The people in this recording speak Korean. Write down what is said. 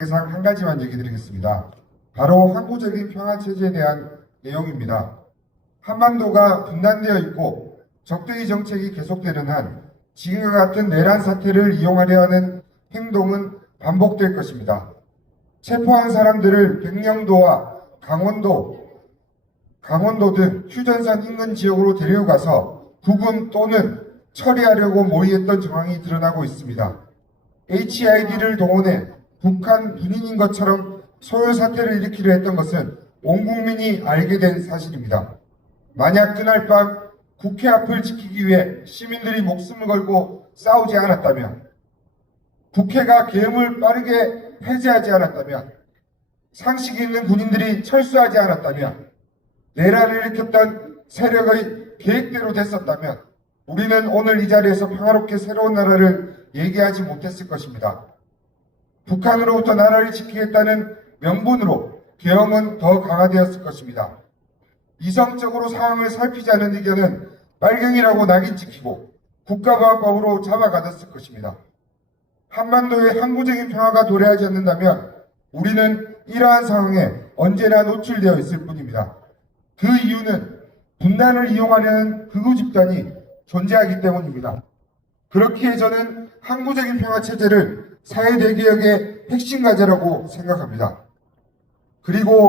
항상 한 가지만 얘기 드리겠습니다. 바로 항구적인 평화체제에 대한 내용입니다. 한반도가 분단되어 있고 적대의 정책이 계속되는 한 지금과 같은 내란 사태를 이용하려 하는 행동은 반복될 것입니다. 체포한 사람들을 백령도와 강원도, 강원도 등 휴전선 인근 지역으로 데려가서 구금 또는 처리하려고 모의했던 정황이 드러나고 있습니다. HID를 동원해 북한 군인인 것처럼 소요 사태를 일으키려 했던 것은 온 국민이 알게 된 사실입니다. 만약 그날 밤 국회 앞을 지키기 위해 시민들이 목숨을 걸고 싸우지 않았다면, 국회가 계엄을 빠르게 폐지하지 않았다면, 상식이 있는 군인들이 철수하지 않았다면, 내란을 일으켰던 세력의 계획대로 됐었다면, 우리는 오늘 이 자리에서 평화롭게 새로운 나라를 얘기하지 못했을 것입니다. 북한으로부터 나라를 지키겠다는 명분으로 계엄은 더 강화되었을 것입니다. 이성적으로 상황을 살피자는 의견은 빨갱이라고 낙인 찍히고 국가보안법으로 잡아가졌을 것입니다. 한반도의 항구적인 평화가 도래하지 않는다면 우리는 이러한 상황에 언제나 노출되어 있을 뿐입니다. 그 이유는 분단을 이용하려는 극우 집단이 존재하기 때문입니다. 그렇기에 저는 항구적인 평화 체제를 사회 대개혁의 핵심 과제라고 생각합니다. 그리고